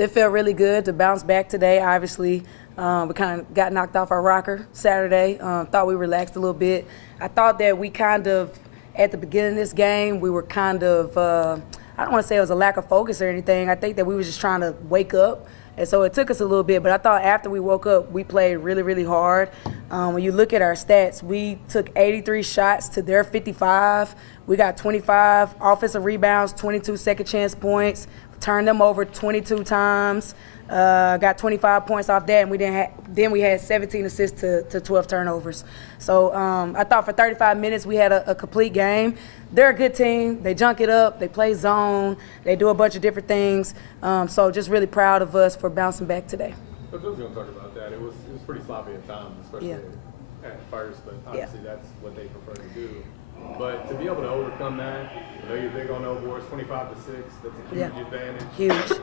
It felt really good to bounce back today. Obviously, we kind of got knocked off our rocker Saturday. Thought we relaxed a little bit. I thought that we kind of, at the beginning of this game, we were kind of, I don't want to say it was a lack of focus or anything. I think that we were just trying to wake up. And so it took us a little bit, but I thought after we woke up, we played really, really hard. When you look at our stats, we took 83 shots to their 55. We got 25 offensive rebounds, 22 second chance points, turned them over 22 times, got 25 points off that, and then we had 17 assists to 12 turnovers. So I thought for 35 minutes we had a complete game. They're a good team. They junk it up. They play zone. They do a bunch of different things. So just really proud of us for bouncing back today. Coach, I was going to talk about that. It was pretty sloppy at times, especially at first, but obviously that's what they prefer to do. But to be able to overcome that, I know you're big on no boards, 25 to 6, that's a huge advantage. Huge.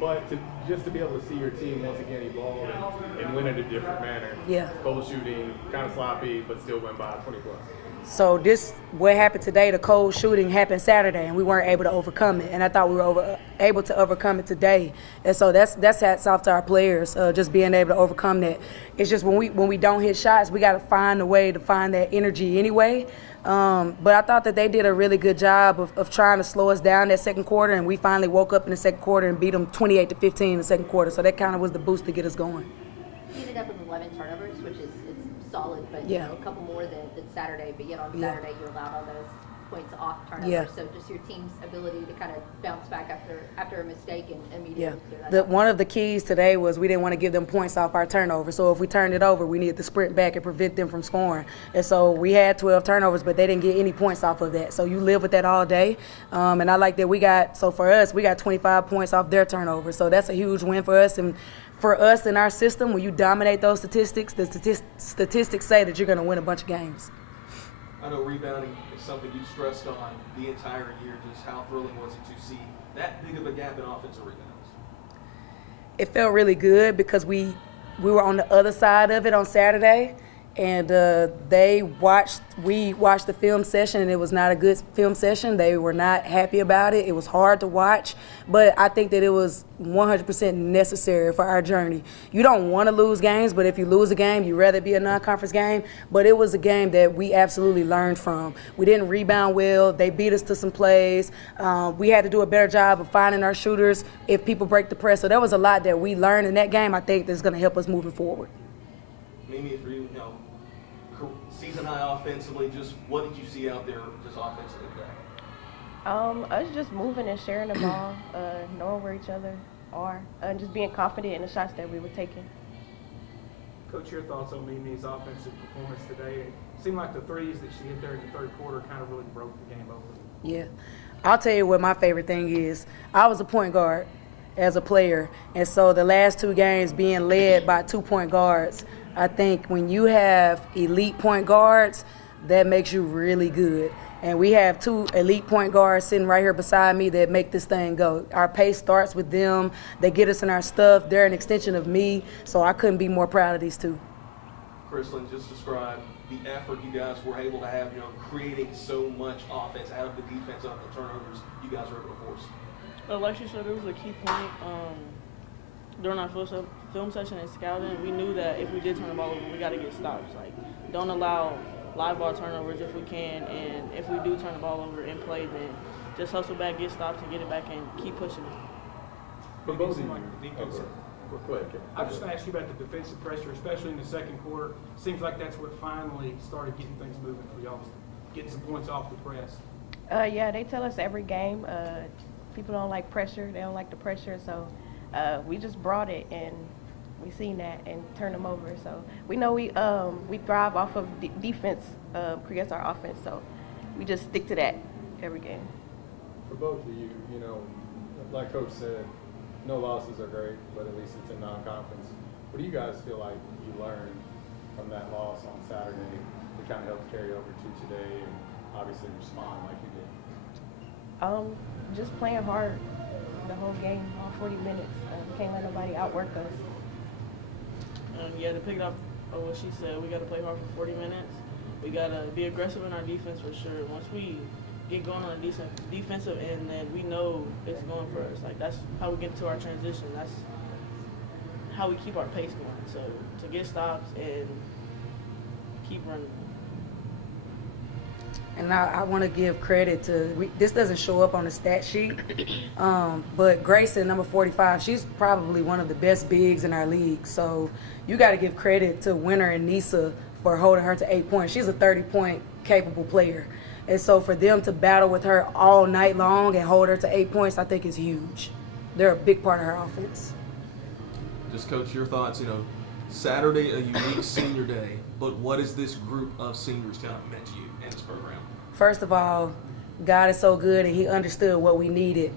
But just to be able to see your team once again evolve and win in a different manner. Yeah. Cold shooting, kind of sloppy, but still went by 20 plus. So what happened today, the cold shooting happened Saturday, and we weren't able to overcome it. And I thought we were able to overcome it today. And so that's hats off to our players, just being able to overcome that. It's just when we don't hit shots, we got to find a way to find that energy anyway. But I thought that they did a really good job of trying to slow us down that second quarter, and we finally woke up in the second quarter and beat them 28-15 in the second quarter. So that kind of was the boost to get us going. You ended up with 11 turnovers, which is solid, but you know, a couple more than Saturday. But yet on Saturday, you allowed all those points off turnovers. Yeah. So just your team's ability to kind of bounce back after a mistake and immediately clear that up. One of the keys today was we didn't want to give them points off our turnover. So if we turned it over, we needed to sprint back and prevent them from scoring. And so we had 12 turnovers, but they didn't get any points off of that. So you live with that all day. And I like that for us, we got 25 points off their turnover. So that's a huge win for us. And for us in our system, when you dominate those statistics, the statistics say that you're going to win a bunch of games. I know rebounding is something you stressed on the entire year. Just how thrilling was it to see that big of a gap in offensive rebounds? It felt really good because we were on the other side of it on Saturday, and we watched the film session, and it was not a good film session. They were not happy about it. It was hard to watch, but I think that it was 100% necessary for our journey. You don't want to lose games, but if you lose a game, you'd rather be a non-conference game. But it was a game that we absolutely learned from. We didn't rebound well. They beat us to some plays. We had to do a better job of finding our shooters if people break the press. So there was a lot that we learned in that game, I think, that's going to help us moving forward. Mimi, for you, season high offensively, just what did you see out there just offensively today? Us just moving and sharing the ball, knowing where each other are, and just being confident in the shots that we were taking. Coach, your thoughts on Mimi's offensive performance today? It seemed like the threes that she hit there in the third quarter kind of really broke the game open. Yeah. I'll tell you what my favorite thing is. I was a point guard as a player, and so the last two games being led by 2-point guards, I think when you have elite point guards, that makes you really good. And we have 2 elite point guards sitting right here beside me that make this thing go. Our pace starts with them. They get us in our stuff. They're an extension of me, so I couldn't be more proud of these 2. Crislyn, just describe the effort you guys were able to have, creating so much offense out of the defense, out of the turnovers you guys were able to force. Like she said, it was a key point during our film session and scouting. We knew that if we did turn the ball over, we got to get stops. Like, don't allow live ball turnovers if we can, and if we do turn the ball over in play, then just hustle back, get stops, and get it back and keep pushing it. For both of you, go ahead, Kevin. I'm just going to ask you about the defensive pressure, especially in the second quarter. Seems like that's what finally started getting things moving for y'all, getting some points off the press. Yeah, they tell us every game, people don't like pressure. They don't like the pressure, so we just brought it, and we seen that and turned them over. So we know we thrive off of defense, creates our offense. So we just stick to that every game. For both of you, like Coach said, no losses are great, but at least it's a non-conference. What do you guys feel like you learned from that loss on Saturday that kind of helped carry over to today and obviously respond like you did? Just playing hard the whole game, all 40 minutes. Can't let nobody outwork us. To pick up on what she said, we got to play hard for 40 minutes. We got to be aggressive in our defense for sure. Once we get going on the defensive end, then we know it's going for us. Like, that's how we get to our transition. That's how we keep our pace going. So to get stops and keep running. And I want to give credit to, this doesn't show up on the stat sheet, but Grayson, number 45, she's probably one of the best bigs in our league. So you got to give credit to Winter and Nisa for holding her to 8 points. She's a 30-point capable player. And so for them to battle with her all night long and hold her to 8 points, I think is huge. They're a big part of her offense. Just, Coach, your thoughts, Saturday, a unique senior day, but what has this group of seniors kind of meant to you in this program? First of all, God is so good, and he understood what we needed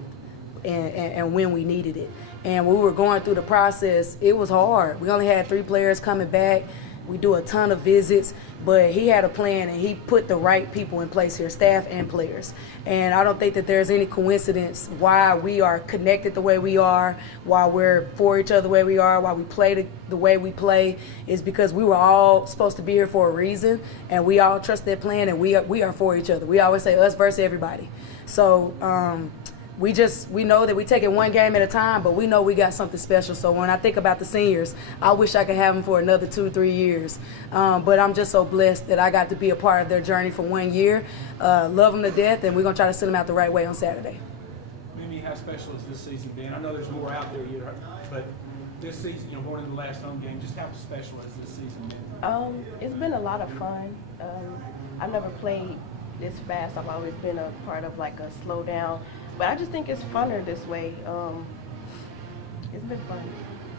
and when we needed it. And when we were going through the process, it was hard. We only had 3 players coming back. We do a ton of visits, but he had a plan, and he put the right people in place here, staff and players. And I don't think that there's any coincidence why we are connected the way we are, why we're for each other the way we are, why we play the way we play, is because we were all supposed to be here for a reason, and we all trust that plan, and we are for each other. We always say us versus everybody. So we know that we take it one game at a time, but we know we got something special. So when I think about the seniors, I wish I could have them for another 2-3 years. But I'm just so blessed that I got to be a part of their journey for 1 year. Love them to death, and we're going to try to send them out the right way on Saturday. Mimi, how special has this season been? I know there's more out there, but this season, going into the last home game, just how special has this season been? It's been a lot of fun. I've never played this fast. I've always been a part of like a slow down. But I just think it's funner this way. It's been fun.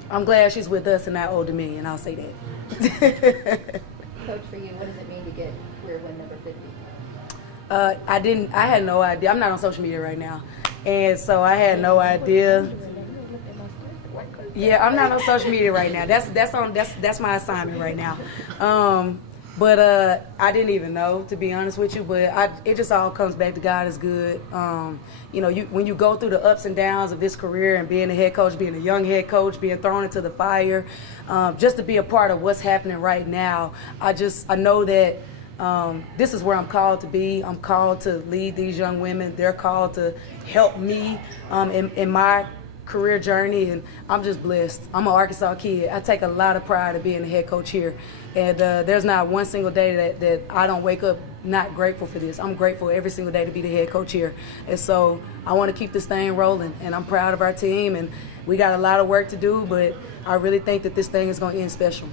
I'm glad she's with us and not Old Dominion, I'll say that. Coach, for you, what does it mean to get career win number 50? I had no idea. I'm not on social media right now. And so I had no idea. Yeah, I'm not on social media right now. That's my assignment right now. But I didn't even know, to be honest with you. But it just all comes back to God is good. When you go through the ups and downs of this career and being a head coach, being a young head coach, being thrown into the fire, just to be a part of what's happening right now, I know that this is where I'm called to be. I'm called to lead these young women. They're called to help me in my career journey, and I'm just blessed. I'm an Arkansas kid. I take a lot of pride in being a head coach here, and there's not one single day that I don't wake up not grateful for this. I'm grateful every single day to be the head coach here, and so I want to keep this thing rolling, and I'm proud of our team, and we got a lot of work to do, but I really think that this thing is going to end special.